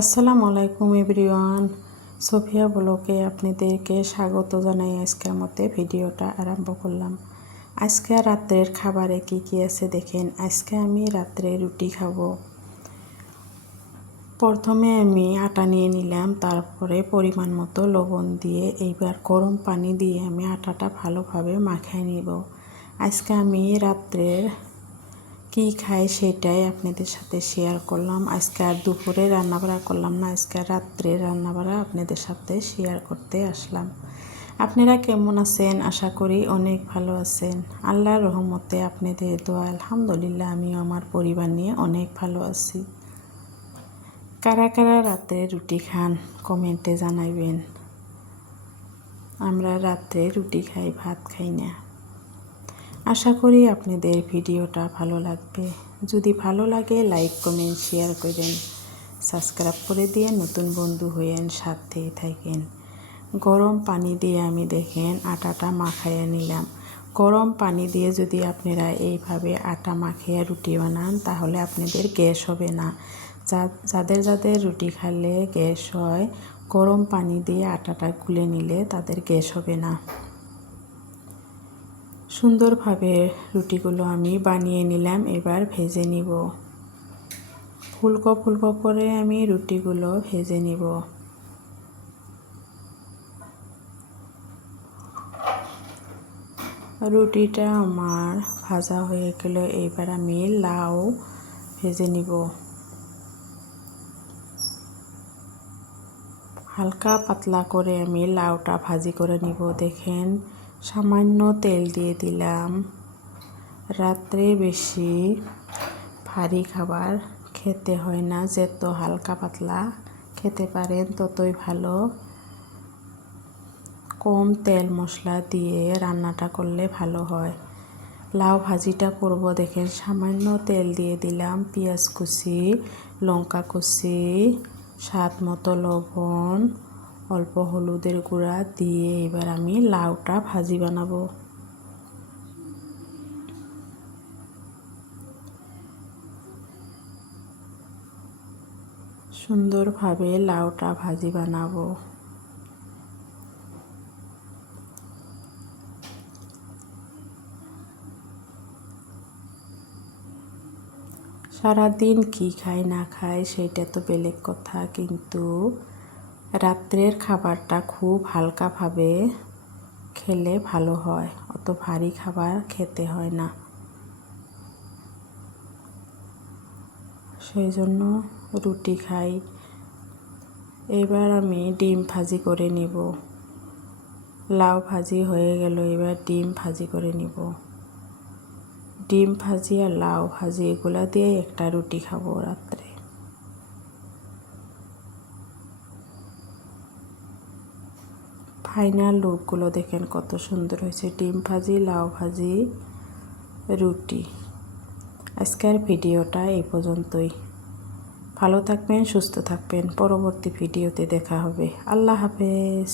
আসসালামু আলাইকুম everyone. Sophia ব্লগে আপনাদেরকে স্বাগত জানাই। আজকের মতে ভিডিওটা আরম্ভ করলাম। আজকে রাত্রের খাবারে কি কি আছে দেখেন। আজকে আমি রাত্রে রুটি খাবো। প্রথমে আমি আটা নিয়ে নিলাম, তারপরে পরিমাণ মতো লবণ দিয়ে এইবার গরম পানি দিয়ে আমি আটাটা ভালোভাবে মাখিয়ে নিব। আজকে আমি রাত্রের কি খাই সেটাই আপনাদের সাথে শেয়ার করলাম। আজকে আর দুপুরে রান্নাবাড়া করলাম না, আজকে রাত্রে রান্নাবাড়া আপনাদের সাথে শেয়ার করতে আসলাম। আপনারা কেমন আছেন? আশা করি অনেক ভালো আছেন। আল্লাহর রহমতে আপনাদের দোয়া আলহামদুলিল্লাহ আমিও আমার পরিবার নিয়ে অনেক ভালো আছি। কারা কারা রাত্রে রুটি খান কমেন্টে জানাইবেন। আমরা রাত্রে রুটি খাই, ভাত খাই না। আশা করি আপনাদের ভিডিওটা ভালো লাগবে। যদি ভালো লাগে লাইক কমেন্ট শেয়ার করেন, সাবস্ক্রাইব করে দিয়ে নতুন বন্ধু হয়েন, সাথেই থাকেন। গরম পানি দিয়ে আমি দেখেন আটাটা মাখাইয়া নিলাম। গরম পানি দিয়ে যদি আপনারা এইভাবে আটা মাখিয়ে রুটি বানান তাহলে আপনাদের গ্যাস হবে না। যাদের রুটি খেলে গ্যাস হয়, গরম পানি দিয়ে আটাটা গুলে নিলে তাদের গ্যাস হবে না। সুন্দরভাবে রুটিগুলো আমি বানিয়ে নিলাম, এবার ভেজে নিব। ফুলকো ফুলকো করে আমি রুটিগুলো ভেজে নিব। রুটিটা আমার ভাজা হয়ে গেল, এবার আমি লাউ ভেজে নিব। হালকা পাতলা করে আমি লাউটা ভাজি করে নিব। দেখেন সামান্য তেল দিয়ে দিলাম। রাত্রে বেশি ভারী খাবার খেতে হয় না, যত হালকা পাতলা খেতে পারেন ততই ভালো। কম তেল মশলা দিয়ে রান্নাটা করলে ভালো হয়। লাউ ভাজিটা করব দেখেন সামান্য তেল দিয়ে দিলাম, পেঁয়াজ কুচি, লঙ্কা কুচি, স্বাদ মতো লবণ, অল্প হলুদের গুঁড়া দিয়ে এবার আমি লাউটা ভাজি বানাবো। সুন্দরভাবে লাউটা ভাজি বানাবো। সারাদিন কি খাই না খাই সেটা তো বেলেগ কথা, কিন্তু রাত্রের খাবারটা খুব হালকাভাবে খেলে ভালো হয়, অত ভারী খাবার খেতে হয় না। সেই জন্য রুটি খাই। এবার আমি ডিম ভাজি করে নিব। লাউ ভাজি হয়ে গেল, এবার ডিম ভাজি করে নিব। ডিম ভাজি আর লাউ ভাজি এগুলা দিয়ে একটা রুটি খাবো রাত্রে। ফাইনাল লুকগুলো দেখেন কত সুন্দর হয়েছে। ডিম ভাজি, লাউ ভাজি, রুটি। আজকের ভিডিওটা এই পর্যন্তই। ভালো থাকবেন, সুস্থ থাকবেন। পরবর্তী ভিডিওতে দেখা হবে। আল্লাহ হাফেজ।